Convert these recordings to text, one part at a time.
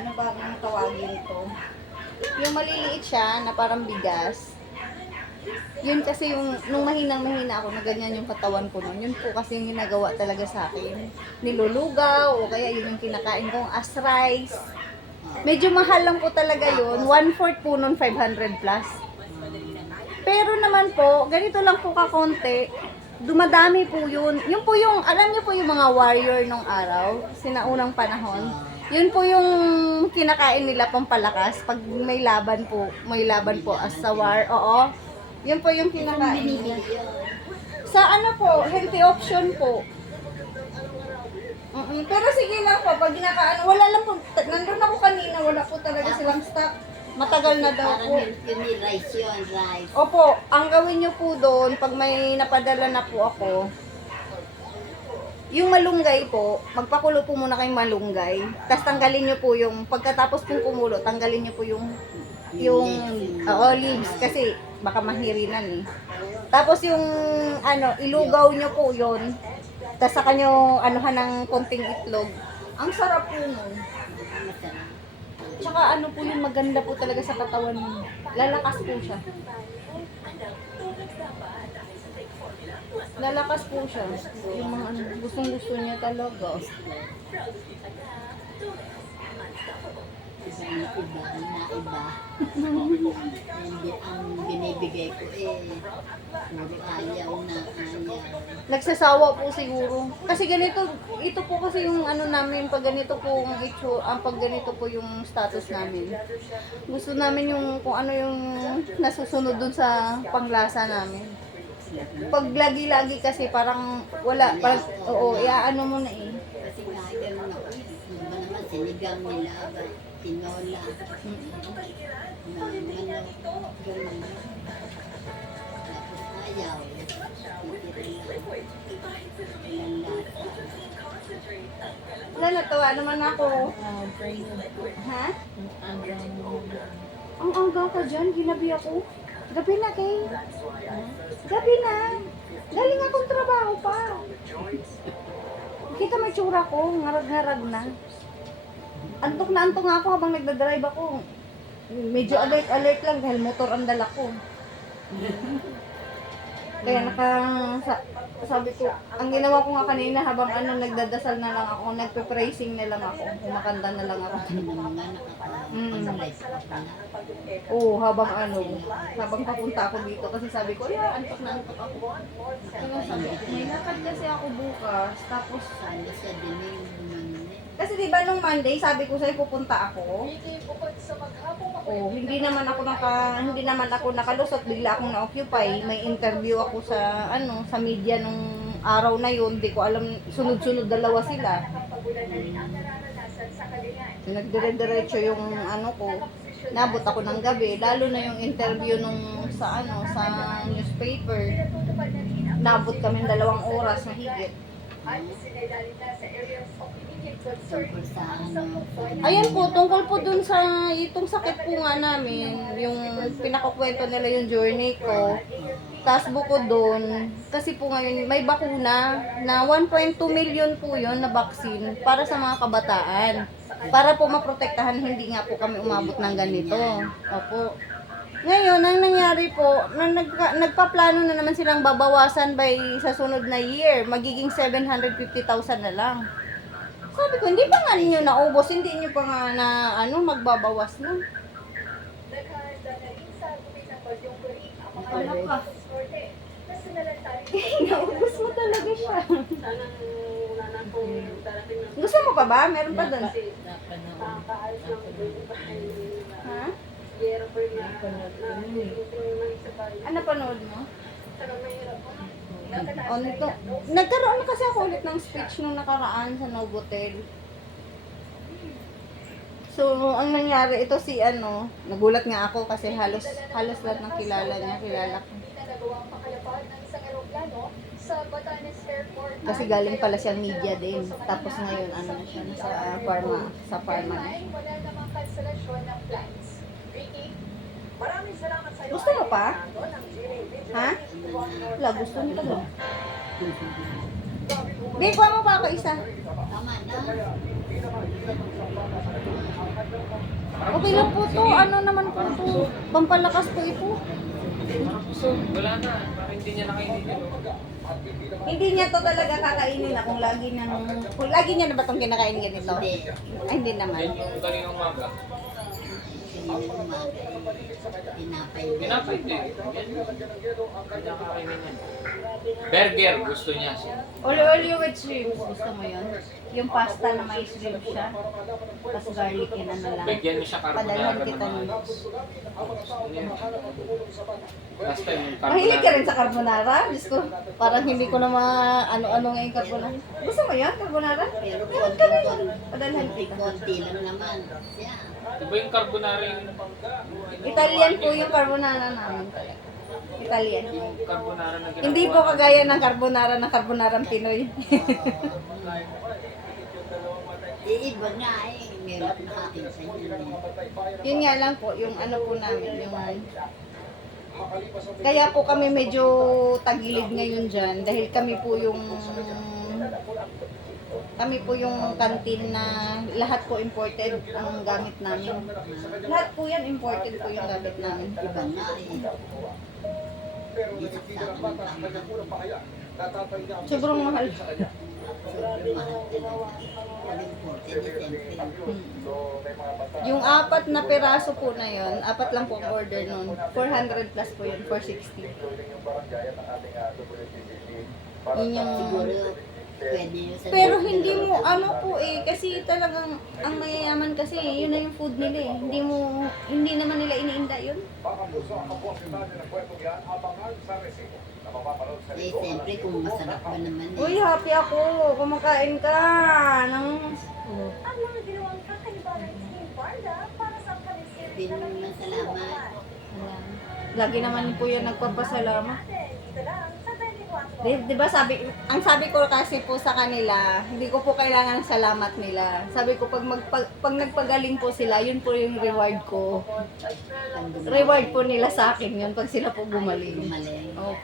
ano ba ang tawagin to? Yung maliliit siya na parang bigas. Yun kasi yung, nung mahinang-mahina ako na ganyan yung katawan ko nun, yun po kasi yung ginagawa talaga sa akin. Nilulugaw, o kaya yun yung kinakain kong as rice. Medyo mahal lang po talaga yun. 1/4 po nun, 500 plus. Pero naman po, ganito lang po kakonti, dumadami po yun. Yun po yung, alam niyo po yung mga warrior nung araw, sinaunang panahon. Yun po yung kinakain nila pampalakas pag may laban po as sa war. Oo. Yun po yung kinakain nila. Sa ano po, healthy option po. Pero sige lang po, pag nakaano, wala lang po, nandun ako kanina, wala po talaga silang stock. Matagal na daw po. Yun yung rice yun, rice. Opo, ang gawin nyo po doon, pag may napadala na po ako, yung malunggay po, magpakulo po muna kayong malunggay. Tapos tanggalin nyo po yung, pagkatapos pong kumulo, tanggalin nyo po yung leaves, kasi baka mahirinan eh. Tapos yung, ilugaw nyo po yun. Tapos saka nyo, anuhan ng konting itlog. Ang sarap po nun. Tsaka ano po yung maganda po talaga sa katawan mo. Lalakas po siya. Lalakas po siya. Yung mga gustong-gusto niya talaga. Iba. Hindi ang binibigay ko puro ayaw. Nagsasawa po siguro. Kasi ganito, ito po kasi yung namin, pag ganito po pag ganito po yung status namin. Gusto namin yung kung ano yung nasusunod dun sa panglasa namin. Pag lagi-lagi kasi parang wala, iaano mo na eh. Kasi nga, gano'n ako. Iba naman, sinigang nila, tinola. Gano'n. Tapos ayaw. Wala, natawa naman ako. Ha? Ang aga ka dyan, ginabi ako. Gabi na, Kay. Gabi na. Galing akong trabaho pa. Kita may tsura ko, ngarag-ngarag na. Antok na antok nga ako habang nagdadrive ako. Medyo alert lang dahil motor ang dala ko. Kaya sabi ko, ang ginawa ko nga kanina habang nagdadasal na lang ako, nagpe-praising na lang ako, kumakanta na lang ako. Oo, habang papunta ako dito kasi sabi ko, antok na antok ako. Kaya sabi ko, may lakad kasi ako bukas, tapos kasi diba nung Monday, sabi ko sa'yo pupunta ako. Hindi naman ako nakalusot, bigla akong na-occupy. May interview ako sa media nung araw na yun. Hindi ko alam, sunod-sunod dalawa sila. So, nagdire-diretso yung ko. Nabot ako ng gabi, lalo na yung interview nung sa newspaper. Nabot kami 2 oras na higit. Ayan po, tungkol po dun sa itong sakit po nga namin, yung pinakukwento nila yung journey ko. Tapos bukod dun, kasi po ngayon may bakuna na 1.2 million po yun na vaccine para sa mga kabataan. Para po maprotektahan, hindi nga po kami umabot ng ganito. Opo. Ngayon, ang nangyari po, nagpaplano na naman silang babawasan sa sunod na year. Magiging 750,000 na lang. Sabi ko, hindi pa nga ninyo naubos, hindi nyo pa nga na magbabawas na. Ano ka? Naubos mo talaga siya. Gusto mo pa ba? Meron pa doon. Ha? Ano panood mo? Nagkaroon na kasi ako ulit ng speech nung nakaraan sa Novotel. So, ang nangyari, ito nagulat nga ako kasi halos lahat ng kilala ko. Kasi galing pala siyang media din. Tapos ngayon, na siya, sa pharma na siya. Gusto mo pa? Ha? Wala, gusto nito ba? Di, kuha mo pa ako isa. Tama na. Okay lang po to. Ano naman po to? Pampalakas po ito. Wala na. Parang hindi niya nakainin yun. Hindi niya to talaga kakainin na kung lagi niya na ba itong kinakain ganito? Hindi. Ay, hindi naman. Yan yung kaninang umaga. Kaninang umaga, tinapay din. Pinapay din. Yan. Hindi niya kakainin yan. Burger, gusto niya siya. Olio with shrimp. Gusto mo yun? Yung pasta na may shrimp siya. Tapos garlic yun na lang. Bigyan mo siya Padalhan carbonara kita naman. nun. Last time yung Mahilig ka rin sa carbonara? Diyos ko, parang hindi ko na ano-ano ngayon carbonara. Gusto mo yan, carbonara? Pero Padalhan kita. konti lang naman. Siya. Diba yung carbonara yung... Italian po yung carbonara namin. Italian. Yung carbonara na ginagawa. Hindi po kagaya ng carbonarang Pinoy. Iba nga eh. Meron nakakita niya. Yun nga lang po, yung ano po namin, yung... Kaya po kami medyo tagilid ngayon dyan dahil kami po yung kantin na lahat po imported ang gamit namin. Lahat po yan imported po yung gamit namin. Iba nga eh. Hindi sa akin ang Sobrang mahal. sobrang mahal talaga. Pag imported, siyempre. Yung 4 na peraso po na yon, 4 lang po ang order nun. 400 plus po yun, 460. Yun yung... Siguro, pwede yun sa Pero hindi mo, ano po eh, kasi talagang, ang mayayaman kasi, yun na yung food nila eh. Hindi naman nila iniinda yun. Eh, siyempre, kung masarap ba naman eh. Uy, happy ako. Kumakain ka ng... Ang mga ginawang kakaiba ng Team Barda para sa kalisir Sabi naman salamat. Lagi naman po yan nagpapasalamat. dito lang sa 24 Di ba ang sabi ko kasi po sa kanila, hindi ko po kailangan ng salamat nila. Sabi ko pag nagpagaling po sila, yun po yung reward ko. Reward po nila sa akin yun pag sila po gumaling. Gumaling. Oh.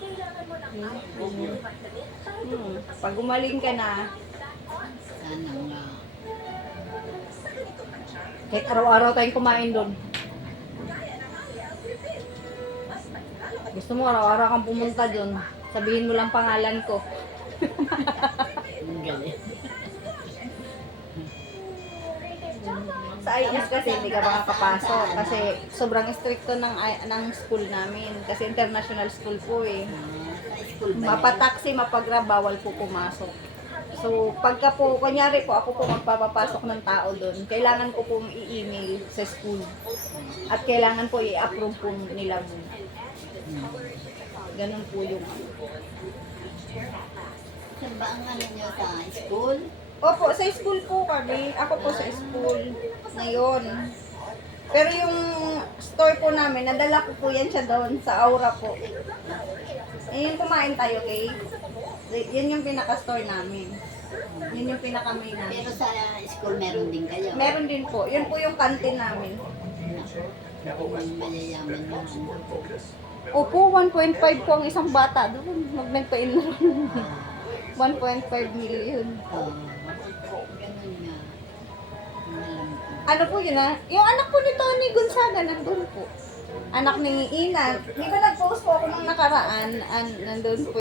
kailangan mo ng vitamin para Pag gumaling ka na, Sana nga. kahit araw-araw tayong kumain doon. Gusto mo araw-araw kang pumunta doon, sabihin mo lang pangalan ko. Ang galing. Sa IS kasi hindi ka makakapasok kasi sobrang stricto ng school namin kasi international school po eh. Sa school ba yan? Mapataksi, mapagrab, bawal po pumasok. So, pagka po, kunyari po, ako po magpapapasok ng tao doon, kailangan ko po i-email sa school. At kailangan po i-approve po nila mo. Ganun po yung Saan ba ang ano nyo sa school? Opo, sa school po kami. Ako po sa school ngayon. Pero yung store po namin, nadala ko po yan siya doon sa Aura po. Eh, yung kumain tayo, okay? Yan yung pinaka-store namin. Yun yung pinaka-main namin. Pero sa school meron din kayo? Meron din po. Yun po yung canteen namin. Kung mayayaman mo. Opo, 1.5 po ang isang bata doon. Nagpa-enroll. 1.5 million. Ganun nga. Alam ko. Ano po yun ah? Yung anak po ni Tony Gonzaga, nandun po. Anak ni Ina. Di ba nag-post po ako nung nakaraan? Nandun po